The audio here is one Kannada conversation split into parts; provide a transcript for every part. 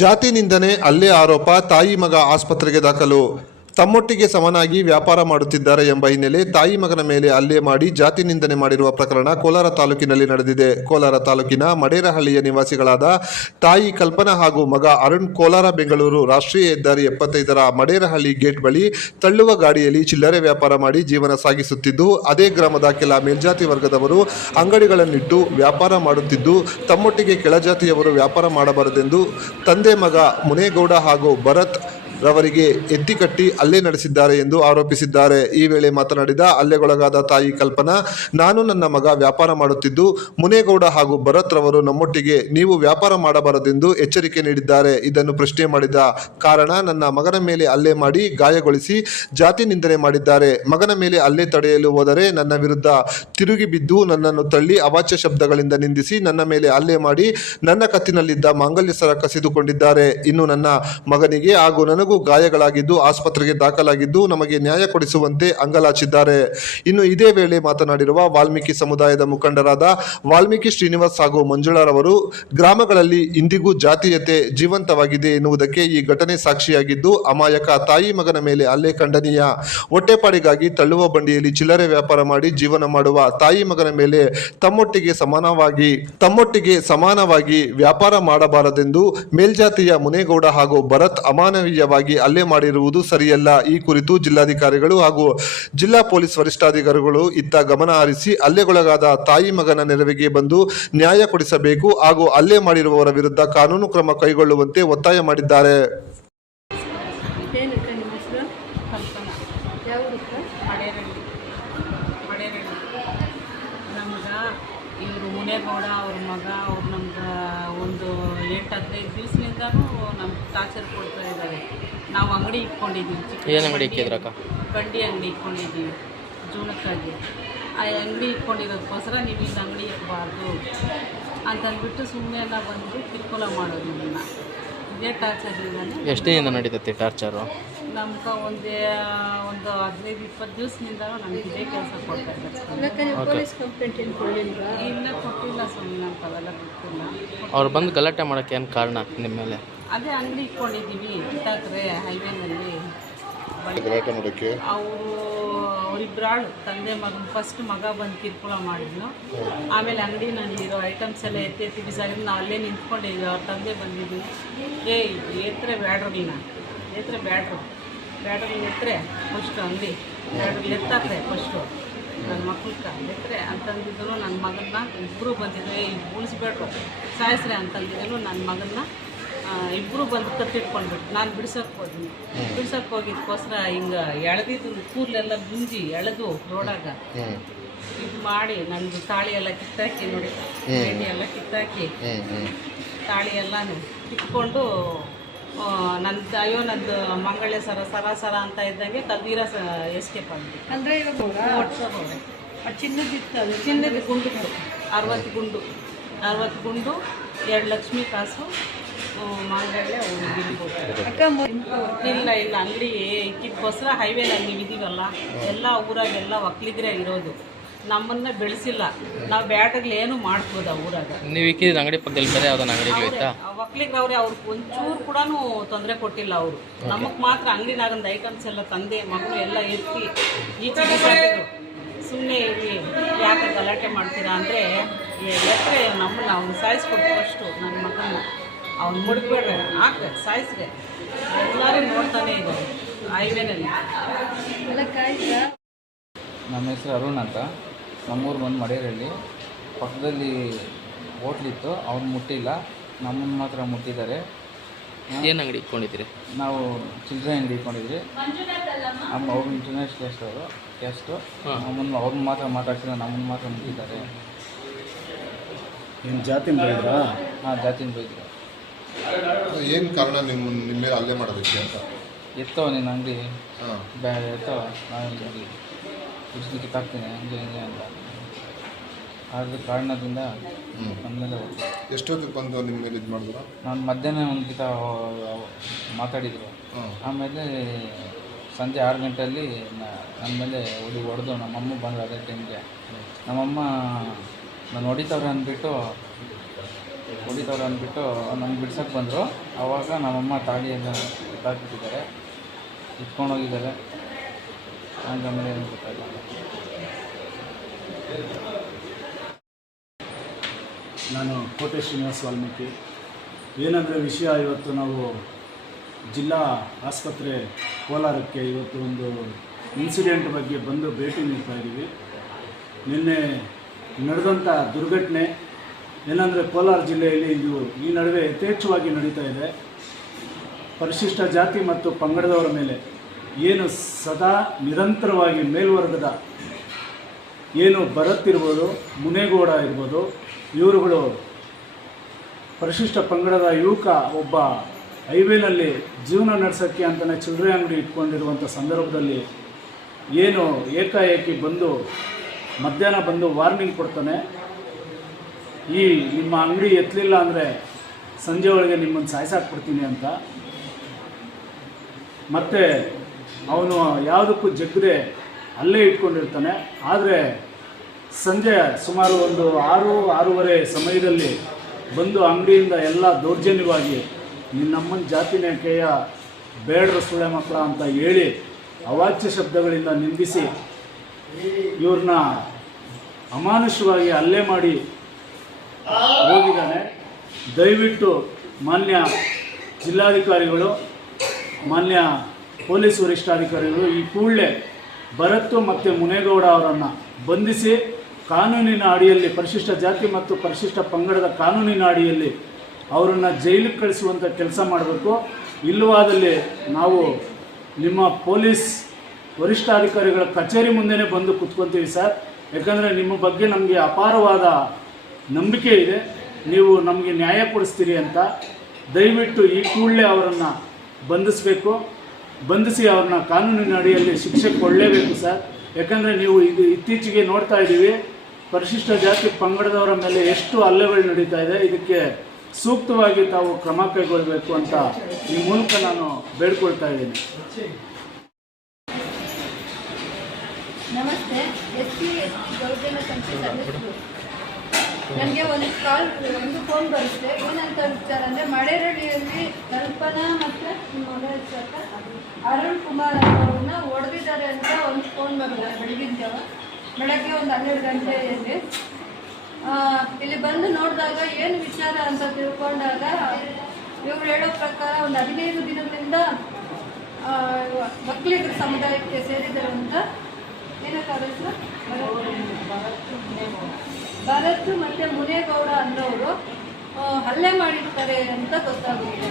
ಜಾತಿ ನಿಂದನೆ ಹಲ್ಲೆ ಆರೋಪ, ತಾಯಿ ಮಗ ಆಸ್ಪತ್ರೆಗೆ ದಾಖಲು. ತಮ್ಮೊಟ್ಟಿಗೆ ಸಮನಾಗಿ ವ್ಯಾಪಾರ ಮಾಡುತ್ತಿದ್ದಾರೆ ಎಂಬ ಹಿನ್ನೆಲೆ ತಾಯಿ ಮಗನ ಮೇಲೆ ಹಲ್ಲೆ ಮಾಡಿ ಜಾತಿ ನಿಂದನೆ ಮಾಡಿರುವ ಪ್ರಕರಣ ಕೋಲಾರ ತಾಲೂಕಿನಲ್ಲಿ ನಡೆದಿದೆ. ಕೋಲಾರ ತಾಲೂಕಿನ ಮಡೇರಹಳ್ಳಿಯ ನಿವಾಸಿಗಳಾದ ತಾಯಿ ಕಲ್ಪನಾ ಹಾಗೂ ಮಗ ಅರುಣ್ ಕೋಲಾರ ಬೆಂಗಳೂರು ರಾಷ್ಟ್ರೀಯ ಹೆದ್ದಾರಿ 75ರ ಮಡೇರಹಳ್ಳಿ ಗೇಟ್ ಬಳಿ ತಳ್ಳುವ ಗಾಡಿಯಲ್ಲಿ ಚಿಲ್ಲರೆ ವ್ಯಾಪಾರ ಮಾಡಿ ಜೀವನ ಸಾಗಿಸುತ್ತಿದ್ದು, ಅದೇ ಗ್ರಾಮದ ಕೆಲ ಮೇಲ್ಜಾತಿ ವರ್ಗದವರು ಅಂಗಡಿಗಳನ್ನಿಟ್ಟು ವ್ಯಾಪಾರ ಮಾಡುತ್ತಿದ್ದು, ತಮ್ಮೊಟ್ಟಿಗೆ ಕೆಳಜಾತಿಯವರು ವ್ಯಾಪಾರ ಮಾಡಬಾರದೆಂದು ತಂದೆ ಮಗ ಮುನೇಗೌಡ ಹಾಗೂ ಭರತ್ ರವರಿಗೆ ಎತ್ತಿಕಟ್ಟಿ ಹಲ್ಲೆ ನಡೆಸಿದ್ದಾರೆ ಎಂದು ಆರೋಪಿಸಿದ್ದಾರೆ. ಈ ವೇಳೆ ಮಾತನಾಡಿದ ಹಲ್ಲೆಗೊಳಗಾದ ತಾಯಿ ಕಲ್ಪನಾ, ನಾನು ನನ್ನ ಮಗ ವ್ಯಾಪಾರ ಮಾಡುತ್ತಿದ್ದು, ಮುನೇಗೌಡ ಹಾಗೂ ಭರತ್ ರವರು ನಮ್ಮೊಟ್ಟಿಗೆ ನೀವು ವ್ಯಾಪಾರ ಮಾಡಬಾರದೆಂದು ಎಚ್ಚರಿಕೆ ನೀಡಿದ್ದಾರೆ. ಇದನ್ನು ಪ್ರಶ್ನೆ ಮಾಡಿದ ಕಾರಣ ನನ್ನ ಮಗನ ಮೇಲೆ ಹಲ್ಲೆ ಮಾಡಿ ಗಾಯಗೊಳಿಸಿ ಜಾತಿ ನಿಂದನೆ ಮಾಡಿದ್ದಾರೆ. ಮಗನ ಮೇಲೆ ಹಲ್ಲೆ ತಡೆಯಲು ಹೋದರೆ ನನ್ನ ವಿರುದ್ಧ ತಿರುಗಿ ಬಿದ್ದು ನನ್ನನ್ನು ತಳ್ಳಿ ಅವಾಚ್ಯ ಶಬ್ದಗಳಿಂದ ನಿಂದಿಸಿ ನನ್ನ ಮೇಲೆ ಹಲ್ಲೆ ಮಾಡಿ ನನ್ನ ಕತ್ತಿನಲ್ಲಿದ್ದ ಮಾಂಗಲ್ಯ ಸರ ಕಸಿದುಕೊಂಡಿದ್ದಾರೆ. ಇನ್ನು ನನ್ನ ಮಗನಿಗೆ ಹಾಗೂ ನನಗೂ ಗಾಯಗಳಾಗಿದ್ದು ಆಸ್ಪತ್ರೆಗೆ ದಾಖಲಾಗಿದ್ದು ನಮಗೆ ನ್ಯಾಯ ಕೊಡಿಸುವಂತೆ ಅಂಗಲಾಚಿದ್ದಾರೆ. ಇನ್ನು ಇದೇ ವೇಳೆ ಮಾತನಾಡಿರುವ ವಾಲ್ಮೀಕಿ ಸಮುದಾಯದ ಮುಖಂಡರಾದ ವಾಲ್ಮೀಕಿ ಶ್ರೀನಿವಾಸ್ ಹಾಗೂ ಮಂಜುಳಾರವರು, ಗ್ರಾಮಗಳಲ್ಲಿ ಇಂದಿಗೂ ಜಾತೀಯತೆ ಜೀವಂತವಾಗಿದೆ ಎನ್ನುವುದಕ್ಕೆ ಈ ಘಟನೆ ಸಾಕ್ಷಿಯಾಗಿದ್ದು, ಅಮಾಯಕ ತಾಯಿ ಮಗನ ಮೇಲೆ ಹಲ್ಲೆ ಖಂಡನೀಯ. ಹೊಟ್ಟೆಪಾಡಿಗಾಗಿ ತಳ್ಳುವ ಬಂಡಿಯಲ್ಲಿ ಚಿಲ್ಲರೆ ವ್ಯಾಪಾರ ಮಾಡಿ ಜೀವನ ಮಾಡುವ ತಾಯಿ ಮಗನ ಮೇಲೆ ತಮ್ಮೊಟ್ಟಿಗೆ ಸಮಾನವಾಗಿ ವ್ಯಾಪಾರ ಮಾಡಬಾರದೆಂದು ಮೇಲ್ಜಾತಿಯ ಮುನೇಗೌಡ ಹಾಗೂ ಭರತ್ ಅಮಾನವೀಯವಾಗಿ ಹಲ್ಲೆ ಮಾಡಿರುವುದು ಸರಿಯಲ್ಲ. ಈ ಕುರಿತು ಜಿಲ್ಲಾಧಿಕಾರಿಗಳು ಹಾಗೂ ಜಿಲ್ಲಾ ಪೊಲೀಸ್ ವರಿಷ್ಠಾಧಿಕಾರಿಗಳು ಇತ್ತ ಗಮನ ಹರಿಸಿ ಹಲ್ಲೆಗೊಳಗಾದ ತಾಯಿ ಮಗನ ನೆರವಿಗೆ ಬಂದು ನ್ಯಾಯ ಕೊಡಿಸಬೇಕು ಹಾಗೂ ಹಲ್ಲೆ ಮಾಡಿರುವವರ ವಿರುದ್ಧ ಕಾನೂನು ಕ್ರಮ ಕೈಗೊಳ್ಳುವಂತೆ ಒತ್ತಾಯ ಮಾಡಿದ್ದಾರೆ. ಇವರು ಮುನೇಗೌಡ ಅವ್ರ ಮಗ ಅವ್ರು ನಮ್ಗೆ ಒಂದು 8-15 ದಿವಸದಿಂದನೂ ನಮ್ಗೆ ಟಾರ್ಚರ್ ಕೊಡ್ತಾ ಇದ್ದಾರೆ. ನಾವು ಅಂಗಡಿ ಇಟ್ಕೊಂಡಿದ್ದೀವಿ, ಏನು ಅಂಗಡಿ ಇಕ್ಕಿದ್ರಕ್ಕ? ಬಂಡಿ ಅಂಗಡಿ ಇಟ್ಕೊಂಡಿದ್ದೀವಿ ಜೀವನಕ್ಕಾಗಿ. ಆ ಅಂಗಡಿ ಇಟ್ಕೊಂಡಿರೋದಕ್ಕೋಸ್ಕರ ನೀವು ಇಲ್ಲಿ ಅಂಗಡಿ ಇರಬಾರ್ದು ಅಂತಂದ್ಬಿಟ್ಟು ಸುಮ್ಮನೆ ಎಲ್ಲ ಬಂದು ಕಿರುಕುಳ ಮಾಡೋದು. ನಿಮ್ಮನ್ನ ಇದೇ ಟಾರ್ಚರ್ ಇದ್ದಾನೆ. ಎಷ್ಟು ದಿನ ನಡೀತೈತೆ ಟಾರ್ಚರು? ನಮ್ಗೆ ಒಂದು 15-20 ದಿವಸದಿಂದನೂ ನಮ್ಗೆ ಇದೇ ಕೆಲಸ ಕೊಡ್ತಾ ಇದ್ದಾರೆ. ಇಲ್ಲ ಕೊಟ್ಟಿಲ್ಲ ಸುಮ್ಮನೆ, ನಮ್ಗೆ ಅವೆಲ್ಲ ಗೊತ್ತಿಲ್ಲ. ಅವ್ರು ಬಂದು ಗಲಾಟೆ ಮಾಡೋಕ್ಕೆ ಏನು ಕಾರಣ ನಿಮ್ಮ ಮೇಲೆ? ಅದೇ ಅಂಗಡಿ ಇಟ್ಕೊಂಡಿದ್ದೀವಿ ಕಿತ್ತಾಕ್ರೆ ಹೈವೇನಲ್ಲಿ. ಅವರಿಬ್ಬರಾಳು ತಂದೆ ಮಗನ ಫಸ್ಟ್ ಮಗ ಬಂದು ಕಿರುಕುಳ ಮಾಡಿದ್ನು. ಆಮೇಲೆ ಅಂಗಡಿನಲ್ಲಿರೋ ಐಟಮ್ಸ್ ಎಲ್ಲ ಎತ್ತಿ ಬಿಸಾಗಿದ್ದು ನಾವು ಅಲ್ಲೇ ನಿಂತ್ಕೊಂಡಿದ್ವಿ. ಅವ್ರ ತಂದೆ ಬಂದಿದ್ವಿ, ಎತ್ತರೆ ಬ್ಯಾಡ್ರಲ್ಲಿನ ಎತ್ತರೆ ಬ್ಯಾಡ್ರಲ್ಲಿ ಎತ್ತರೆ ಫಸ್ಟು ಅಂಗಡಿ ಬ್ಯಾಡ್ರಲ್ಲಿ ಎತ್ತಾಕ್ರೆ ಫಸ್ಟು ನನ್ನ ಮಕ್ಕಳ ಎತ್ತರೆ ಅಂತಂದಿದ್ರು. ನನ್ನ ಮಗನ್ನ ಇಬ್ಬರು ಬಂದಿದ್ದೆ, ಉಳಿಸ್ಬೇಡ್ರು ಸಾಯಿಸ್ರೆ ಅಂತಂದಿದ್ರು. ನನ್ನ ಮಗನ್ನ ಇಬ್ಬರು ಬಂದು ಕತ್ತಿಟ್ಕೊಂಡ್ಬಿಟ್ಟು ನಾನು ಬಿಡ್ಸೋಕ್ಕೆ ಹೋಗಿದ್ದಕ್ಕೋಸ್ಕರ ಹಿಂಗೆ ಎಳೆದಿದ್ದು ಕೂದಲೆಲ್ಲ ಗುಂಜಿ ಎಳೆದು ರೋಡಾಗ ಇದು ಮಾಡಿ ನಂದು ತಾಳಿ ಎಲ್ಲ ಕಿತ್ತಾಕಿ ನೋಡಿ, ಎಣ್ಣೆ ಎಲ್ಲ ಕಿತ್ತಾಕಿ ತಾಳಿ ಎಲ್ಲನೂ ಕಿತ್ಕೊಂಡು ನಂದು ನಂದು ಮಂಗಳ್ಯ ಸರ ಅಂತ ಇದ್ದಂಗೆ ಕಲ್ವೀರ ಎಸ್ಕೇಪ್ ಆಗಿದೆ. ಅಂದರೆ ಇವಾಗ ಚಿನ್ನದ ಗುಂಡು 60 ಗುಂಡು 2 ಲಕ್ಷ್ಮಿ ಕಾಸು ಮಂಗಳ್ಯ ಇಲ್ಲ ಅಂಗಡಿ ಇಕ್ಕಿದ್ಕೋಸ್ಕರ ಹೈವೇನಲ್ಲಿ ನೀವು ಇದೀವಲ್ಲ, ಎಲ್ಲ ಊರಾಗೆಲ್ಲ ಒಕ್ಕಲಿಗರೇ ಇರೋದು. ನಮ್ಮನ್ನು ಬೆಳೆಸಿಲ್ಲ, ನಾವು ಬ್ಯಾಟಗ್ಲಿ ಏನು ಮಾಡ್ಬೋದು ಆ ಊರಾಗ. ನೀವು ಇಕ್ಕಿದ ಅಂಗಡಿ ಪಕ್ಕದಲ್ಲಿ ಬೇರೆ ಯಾವ್ದಾನ ಅಂಗಡಿ ಒಕ್ಕಲಿಗರವ್ರೆ, ಅವ್ರಿಗೆ ಒಂಚೂರು ಕೂಡ ತೊಂದರೆ ಕೊಟ್ಟಿಲ್ಲ. ಅವರು ನಮಗೆ ಮಾತ್ರ ಅಂಗಡಿನಾಗಂದು ಐಟಮ್ಸ್ ಎಲ್ಲ ತಂದೆ ಮಗಳು ಎಲ್ಲ ಎತ್ತಿ ಈಚೆ ಬಿಸಾಕಿದ್ರು. ಸುಮ್ಮನೆ ಯಾಕೆ ಗಲಾಟೆ ಮಾಡ್ತೀರಾ ಅಂದರೆ ಎತ್ತರೆ ನಮ್ಮನ್ನು ಅವ್ನು ಸಾಯಿಸ್ಕೊಟ್ಟು ಫಸ್ಟು ನನ್ನ ಮಗನ ಅವ್ನು ಮುಡ್ಬೇಡ್ರೆ ಹಾಕ್ರೆ ಸಾಯಿಸ್ರೆ ಎಲ್ಲರೂ ನೋಡ್ತಾನೆ ಇದ್ದಾರೆ ಹೈವೇನಲ್ಲಿ. ನಮ್ಮ ಹೆಸರು ಅರುಣ್ ಅಂತ. ನಮ್ಮೂರು ಬಂದು ಮಡೇರಹಳ್ಳಿ. ಪಕ್ಕದಲ್ಲಿ ಹೋಟ್ಲಿತ್ತು, ಅವ್ರು ಮುಟ್ಟಿಲ್ಲ, ನಮ್ಮನ್ನು ಮಾತ್ರ ಮುಟ್ಟಿದ್ದಾರೆ. ಏನು ಅಂಗಡಿ ಇಟ್ಕೊಂಡಿದ್ದೀರಿ? ನಾವು ಚಿಲ್ಲರೆ ಅಂಗಡಿ ಇಟ್ಕೊಂಡಿದ್ರಿ. ಅವ್ರು ಇಂಟರ್ನ್ಯಾಷನಲ್ ಕ್ಯಾಸ್ಟು. ಅವ್ರನ್ನ ಮಾತ್ರ ಮಾತಾಡ್ಸಿಲ್ಲ, ನಮ್ಮನ್ನು ಮಾತ್ರ ಮುಟ್ಟಿದ್ದಾರೆ. ಏನು ಜಾತಿನ ಬೈದ್ರಾ? ಹಾಂ, ಜಾತಿನ ಬೈದ್ರು. ಏನು ಕಾರಣ ನಿಮ್ಮ ಮೇಲೆ ಹಲ್ಲೆ ಮಾಡೋದಕ್ಕೆ ಅಂತ? ಎತ್ತವ ನಿನ್ನ ಅಂಗಡಿ ಎತ್ತವ, ನಾನು ಬಿಸಿಲು ಕಿತ್ತಾಕ್ತೀನಿ ಹಂಗೆ ಅಂತ ಆದ ಕಾರಣದಿಂದ ನಮ್ಮ ಮೇಲೆ. ಎಷ್ಟೊತ್ತಿಗೆ ಬಂದು ನಿಮ್ಮ ಮೇಲೆ ಇದು ಮಾಡಿದ್ರು? ನಾನು ಮಧ್ಯಾಹ್ನ ಒಂದು ಕಿತ ಮಾತಾಡಿದರು. ಆಮೇಲೆ ಸಂಜೆ 6 ಗಂಟೆಯಲ್ಲಿ ನನ್ನ ಮೇಲೆ ಹೊಡೆದು ನಮ್ಮಮ್ಮ ಬಂದರು. ಅದೇ ಟೈಮ್ಗೆ ನಮ್ಮಮ್ಮ ನಾನು ಹೊಡಿತವ್ರೆ ಅಂದ್ಬಿಟ್ಟು ಹೊಡಿತವ್ರು ಅಂದ್ಬಿಟ್ಟು ನಮ್ಗೆ ಬಿಡ್ಸೋಕ್ಕೆ ಬಂದರು. ಆವಾಗ ನಮ್ಮಮ್ಮ ತಾಳಿಯನ್ನು ಎತ್ತಾಕ್ಬಿಟ್ಟಿದ್ದಾರೆ, ಇಟ್ಕೊಂಡೋಗಿದ್ದಾರೆ. ಆಮೇಲೆ ಏನು ಗೊತ್ತಾಗಿಲ್ಲ. ನಾನು ಕೋಟೆ ಶ್ರೀನಿವಾಸ ವಾಲ್ಮೀಕಿ. ಏನಂದರೆ ವಿಷಯ, ಇವತ್ತು ನಾವು ಜಿಲ್ಲಾ ಆಸ್ಪತ್ರೆ ಕೋಲಾರಕ್ಕೆ ಇವತ್ತು ಒಂದು ಇನ್ಸಿಡೆಂಟ್ ಬಗ್ಗೆ ಬಂದು ಭೇಟಿ ನೀಡ್ತಾ ಇದ್ದೀವಿ. ನಿನ್ನೆ ನಡೆದಂಥ ದುರ್ಘಟನೆ ಏನಂದರೆ ಕೋಲಾರ ಜಿಲ್ಲೆಯಲ್ಲಿ ಇದು ಈ ನಡುವೆ ಯಥೇಚ್ಛವಾಗಿ ನಡೀತಾ ಇದೆ. ಪರಿಶಿಷ್ಟ ಜಾತಿ ಮತ್ತು ಪಂಗಡದವರ ಮೇಲೆ ಏನು ಸದಾ ನಿರಂತರವಾಗಿ ಮೇಲ್ವರ್ಗದ ಏನು ಭರತ್ ಇರ್ಬೋದು, ಮುನೇಗೌಡ ಇರ್ಬೋದು, ಇವರುಗಳು ಪರಿಶಿಷ್ಟ ಪಂಗಡದ ಯುವಕ ಒಬ್ಬ ಹೈವೇನಲ್ಲಿ ಜೀವನ ನಡೆಸೋಕ್ಕೆ ಅಂತಲೇ ಚಿಲ್ಲರೆ ಅಂಗಡಿ ಇಟ್ಕೊಂಡಿರುವಂಥ ಸಂದರ್ಭದಲ್ಲಿ ಏನು ಏಕಾಏಕಿ ಬಂದು ಮಧ್ಯಾಹ್ನ ಬಂದು ವಾರ್ನಿಂಗ್ ಕೊಡ್ತಾನೆ, ಈ ನಿಮ್ಮ ಅಂಗಡಿ ಎತ್ತಲಿಲ್ಲ ಅಂದರೆ ಸಂಜೆ ಒಳಗೆ ನಿಮ್ಮನ್ನು ಸಾಯಿಸಾಕ್ಬಿಡ್ತೀನಿ ಅಂತ. ಮತ್ತು ಅವನು ಯಾವುದಕ್ಕೂ ಜಗ್ಗದೆ ಅಲ್ಲೇ ಇಟ್ಕೊಂಡಿರ್ತಾನೆ. ಆದರೆ ಸಂಜೆ ಸುಮಾರು ಒಂದು 6-6:30 ಸಮಯದಲ್ಲಿ ಬಂದು ಅಂಗಡಿಯಿಂದ ಎಲ್ಲ ದೌರ್ಜನ್ಯವಾಗಿ ನಿನ್ನಮ್ಮನ ಜಾತಿನೇ ಕೇಯ ಬೇಡ್ರ ಸುಳೆ ಮಕ್ಕಳ ಅಂತ ಹೇಳಿ ಅವಾಚ್ಯ ಶಬ್ದಗಳಿಂದ ನಿಂದಿಸಿ ಇವ್ರನ್ನ ಅಮಾನುಷವಾಗಿ ಹಲ್ಲೆ ಮಾಡಿ ಹೋಗಿದ್ದಾನೆ. ದಯವಿಟ್ಟು ಮಾನ್ಯ ಜಿಲ್ಲಾಧಿಕಾರಿಗಳು, ಮಾನ್ಯ ಪೊಲೀಸ್ ವರಿಷ್ಠಾಧಿಕಾರಿಗಳು ಈ ಕೂಡಲೇ ಭರತ್ ಮತ್ತು ಮುನೇಗೌಡ ಅವರನ್ನು ಬಂಧಿಸಿ ಕಾನೂನಿನ ಅಡಿಯಲ್ಲಿ, ಪರಿಶಿಷ್ಟ ಜಾತಿ ಮತ್ತು ಪರಿಶಿಷ್ಟ ಪಂಗಡದ ಕಾನೂನಿನ ಅಡಿಯಲ್ಲಿ ಅವರನ್ನು ಜೈಲಿಗೆ ಕಳಿಸುವಂಥ ಕೆಲಸ ಮಾಡಬೇಕು. ಇಲ್ಲವಾದಲ್ಲಿ ನಾವು ನಿಮ್ಮ ಪೊಲೀಸ್ ವರಿಷ್ಠಾಧಿಕಾರಿಗಳ ಕಚೇರಿ ಮುಂದೆನೇ ಬಂದು ಕುತ್ಕೊತೀವಿ ಸರ್. ಯಾಕಂದರೆ ನಿಮ್ಮ ಬಗ್ಗೆ ನಮಗೆ ಅಪಾರವಾದ ನಂಬಿಕೆ ಇದೆ, ನೀವು ನಮಗೆ ನ್ಯಾಯ ಕೊಡಿಸ್ತೀರಿ ಅಂತ. ದಯವಿಟ್ಟು ಈ ಕೂಡಲೇ ಅವರನ್ನು ಬಂಧಿಸಿ ಅವ್ರನ್ನ ಕಾನೂನಿನ ಅಡಿಯಲ್ಲಿ ಶಿಕ್ಷೆ ಕೊಡಲೇಬೇಕು ಸರ್. ಯಾಕಂದರೆ ನೀವು ಇದು ಇತ್ತೀಚೆಗೆ ನೋಡ್ತಾ ಇದ್ದೀವಿ, ಪರಿಶಿಷ್ಟ ಜಾತಿ ಪಂಗಡದವರ ಮೇಲೆ ಎಷ್ಟು ಹಲ್ಲೆಗಳು ನಡೀತಾ ಇದೆ. ಇದಕ್ಕೆ ಸೂಕ್ತವಾಗಿ ತಾವು ಕ್ರಮ ಕೈಗೊಳ್ಳಬೇಕು ಅಂತ ಈ ಮೂಲಕ ನಾನು ಬೇಡ್ಕೊಳ್ತಾ ಇದ್ದೀನಿ. ನಮಸ್ತೆ. SC ದೌರ್ಜನ್ಯ ಸಂಸ್ಥೆ ಸದಸ್ಯರು. ನನಗೆ ಒಂದು ಫೋನ್ ಬರುತ್ತೆ. ಏನಂತ ವಿಚಾರ ಅಂದರೆ, ಮಳೇರಳ್ಳಿಯಲ್ಲಿ ಕಲ್ಪನಾ ಮತ್ತು ಅರುಣ್ ಕುಮಾರ್ ಅವರನ್ನ ಹೊಡೆದಿದ್ದಾರೆ ಅಂತ ಒಂದು ಫೋನ್ ಬರುತ್ತೆ ಬೆಳಗ್ಗೆ ಒಂದು 12 ಗಂಟೆಯಲ್ಲಿ. ಇಲ್ಲಿ ಬಂದು ನೋಡಿದಾಗ ಏನು ವಿಚಾರ ಅಂತ ತಿಳ್ಕೊಂಡಾಗ ಇವ್ರು ಹೇಳೋ ಪ್ರಕಾರ ಒಂದು 15 ದಿನಗಳಿಂದ ಒಕ್ಕಲಿಗರ ಸಮುದಾಯಕ್ಕೆ ಸೇರಿದರಂತ ಏನಕ್ಕಾಗಲ್ಲ ಭರತ್ ಮತ್ತು ಮುನೇಗೌಡ ಅನ್ನೋರು ಹಲ್ಲೆ ಮಾಡಿರ್ತಾರೆ ಅಂತ ಗೊತ್ತಾಗುತ್ತೆ.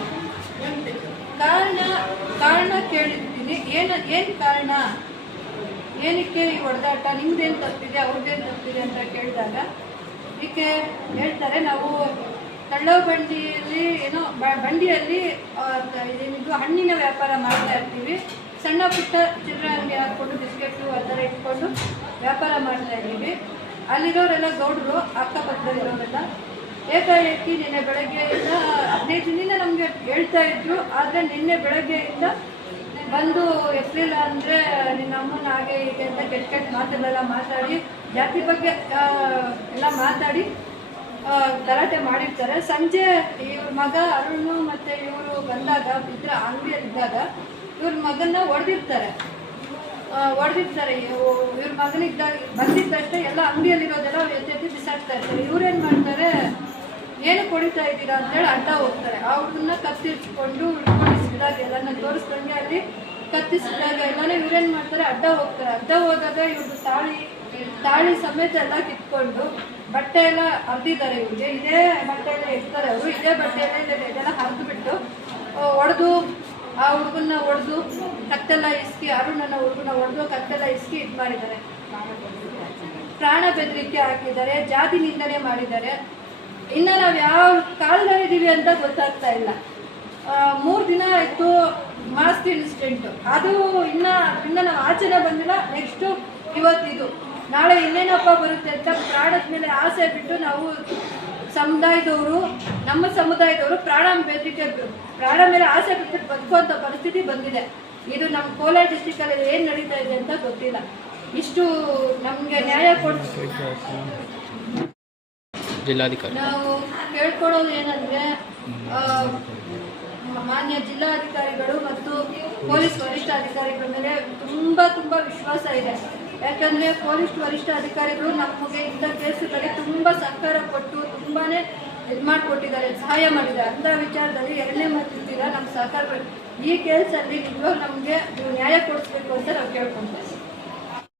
ಕಾರಣ ಕೇಳಿರ್ತೀನಿ, ಏನು ಕಾರಣ, ಏನಕ್ಕೆ ಈ ಹೊಡೆದಾಟ, ನಿಮ್ದೇನು ತಪ್ಪಿದೆ ಅವ್ರದ್ದೇನು ತಪ್ಪಿದೆ ಅಂತ ಕೇಳಿದಾಗ ಇದಕ್ಕೆ ಹೇಳ್ತಾರೆ, ನಾವು ಕಳ್ಳೋ ಬಂಡಿಯಲ್ಲಿ ಬಂಡಿಯಲ್ಲಿ ಇದೇನಿದು ಹಣ್ಣಿನ ವ್ಯಾಪಾರ ಮಾಡ್ತಾ ಇರ್ತೀವಿ, ಸಣ್ಣ ಪುಟ್ಟ ಚಿಲ್ಲರೆ ಅಂಗಡಿ ಹಾಕ್ಕೊಂಡು ಬಿಸ್ಕೆಟು ಆ ಥರ ಇಟ್ಕೊಂಡು ವ್ಯಾಪಾರ ಮಾಡ್ತಾ ಇದ್ದೀವಿ. ಅಲ್ಲಿರೋರೆಲ್ಲ ಗೌಡರು, ಅಕ್ಕಪಕ್ಕದಲ್ಲಿರೋರೆಲ್ಲ ಏಕಾಏಕಿ ನಿನ್ನೆ ಬೆಳಗ್ಗೆಯಿಂದ 15 ದಿನದಿಂದ ನಮಗೆ ಹೇಳ್ತಾ ಇದ್ರು. ಆದರೆ ನಿನ್ನೆ ಬೆಳಗ್ಗೆಯಿಂದ ಬಂದು ಎತ್ತಲಿಲ್ಲ ಅಂದರೆ ನಿನ್ನ ಅಮ್ಮನ ಹಾಗೆ ಹೀಗೆ ಅಂತ ಕೆಟ್ಟ ಮಾತುಗಳೆಲ್ಲ ಮಾತಾಡಿ, ಜಾತಿ ಬಗ್ಗೆ ಎಲ್ಲ ಮಾತಾಡಿ ಗಲಾಟೆ ಮಾಡಿರ್ತಾರೆ. ಸಂಜೆ ಇವ್ರ ಮಗ ಅರುಣ್ ಮತ್ತು ಇವರು ಬಂದಾಗ ಅಂಗಡಿಯಲ್ಲಿದ್ದಾಗ ಇವ್ರ ಮಗನ್ನ ಹೊಡೆದಿರ್ತಾರೆ. ಇವ್ರ ಮಗನಿದ್ದಾಗ ಬಂದಿದ್ದಷ್ಟೇ ಎಲ್ಲ ಅಂಗಡಿಯಲ್ಲಿರೋದೆಲ್ಲ ಎತ್ತಿ ಬಿಸಾಡ್ತಾ ಇರ್ತಾರೆ. ಇವ್ರೇನು ಮಾಡ್ತಾರೆ, ಏನು ಕೊಡಿತಾ ಇದ್ದೀರಾ ಅಂತೇಳಿ ಅಡ್ಡ ಹೋಗ್ತಾರೆ. ಅವ್ರನ್ನ ಕತ್ತಿರಿಸ್ಕೊಂಡು ಹಿಡ್ಕೊಂಡಿಸಿದಾಗ ಎಲ್ಲನ ತೋರಿಸ್ದಂಗೆ ಅಲ್ಲಿ ಕತ್ತಿಸಿದಾಗ ಎಲ್ಲನೇ ಇವ್ರೇನು ಮಾಡ್ತಾರೆ, ಅಡ್ಡ ಹೋಗ್ತಾರೆ. ಅಡ್ಡ ಹೋದಾಗ ಇವ್ರದ್ದು ತಾಳಿ ಸಮೇತ ಎಲ್ಲ ಕಿತ್ಕೊಂಡು ಬಟ್ಟೆ ಎಲ್ಲ ಹರಿದಿದ್ದಾರೆ. ಇವ್ರಿಗೆ ಇದೇ ಬಟ್ಟೆ ಎಲ್ಲ ಇರ್ತಾರೆ ಅವರು, ಇದೇ ಬಟ್ಟೆಯಲ್ಲೇ ಇದೆಲ್ಲ ಹರಿದುಬಿಟ್ಟು ಹೊಡೆದು ಆ ಹುಡುಗನ್ನ ಹೊಡೆದು ಕತ್ತೆಲ್ಲ ಇಸ್ಕಿ, ಅರುಣನ ಹುಡುಗನ ಹೊಡೆದು ಕತ್ತೆಲ್ಲ ಇಸ್ಕಿ ಇದು ಮಾಡಿದ್ದಾರೆ. ಪ್ರಾಣ ಬೆದರಿಕೆ ಹಾಕಿದ್ದಾರೆ, ಜಾತಿ ನಿಂದನೆ ಮಾಡಿದ್ದಾರೆ. ಇನ್ನು ನಾವು ಯಾವ ಕಾಲದಲ್ಲಿದ್ದೀವಿ ಅಂತ ಗೊತ್ತಾಗ್ತಾ ಇಲ್ಲ. 3 ದಿನ ಆಯಿತು ಮಾಸ್ಕ್ ಇನ್ಸಿಡೆಂಟು, ಅದು ಇನ್ನು ನಾವು ಆಚರಣೆ ಬಂದಿಲ್ಲ. ನೆಕ್ಸ್ಟು ಇವತ್ತಿದು, ನಾಳೆ ಇನ್ನೇನಪ್ಪ ಬರುತ್ತೆ ಅಂತ ಪ್ರಾಣದ ಮೇಲೆ ಆಸೆ ಬಿಟ್ಟು ನಾವು ನಮ್ಮ ಸಮುದಾಯದವರು ಪ್ರಾಣ ಮೇಲೆ ಆಸೆ ಬಿಟ್ಟು ಬದುಕುವಂಥ ಪರಿಸ್ಥಿತಿ ಬಂದಿದೆ. ಇದು ನಮ್ಮ ಕೋಲಾರ ಡಿಸ್ಟಿಕಲ್ಲಿ ಏನು ನಡೀತಾ ಇದೆ ಅಂತ ಗೊತ್ತಿಲ್ಲ. ಇಷ್ಟು ನಮಗೆ ನ್ಯಾಯ ಜಿಲ್ಲಾಧಿಕಾರಿ ನಾವು ಕೇಳ್ಕೊಳ್ಳೋದು ಏನಂದರೆ ಮಾನ್ಯ ಜಿಲ್ಲಾಧಿಕಾರಿಗಳು ಮತ್ತು ಪೊಲೀಸ್ ವರಿಷ್ಠಾಧಿಕಾರಿಗಳ ಮೇಲೆ ತುಂಬ ವಿಶ್ವಾಸ ಇದೆ. ಯಾಕಂದರೆ ಪೊಲೀಸ್ ವರಿಷ್ಠಾಧಿಕಾರಿಗಳು ನಮಗೆ ಇಂಥ ಕೇಸುಗಳಿಗೆ ತುಂಬ ಸಹಕಾರ ಕೊಟ್ಟು ತುಂಬಾ ಇದು ಮಾಡಿಕೊಟ್ಟಿದ್ದಾರೆ, ಸಹಾಯ ಮಾಡಿದ್ದಾರೆ. ಅಂಥ ವಿಚಾರದಲ್ಲಿ ಎರಡನೇ ಮಾತಿರ್ತೀರ ನಮ್ಮ ಸಹಕಾರ ಈ ಕೇಸಲ್ಲಿ ನಿಜವಾಗ ನಮಗೆ ನ್ಯಾಯ ಕೊಡಿಸ್ಬೇಕು ಅಂತ ನಾವು ಕೇಳ್ಕೊಳ್ತೀವಿ.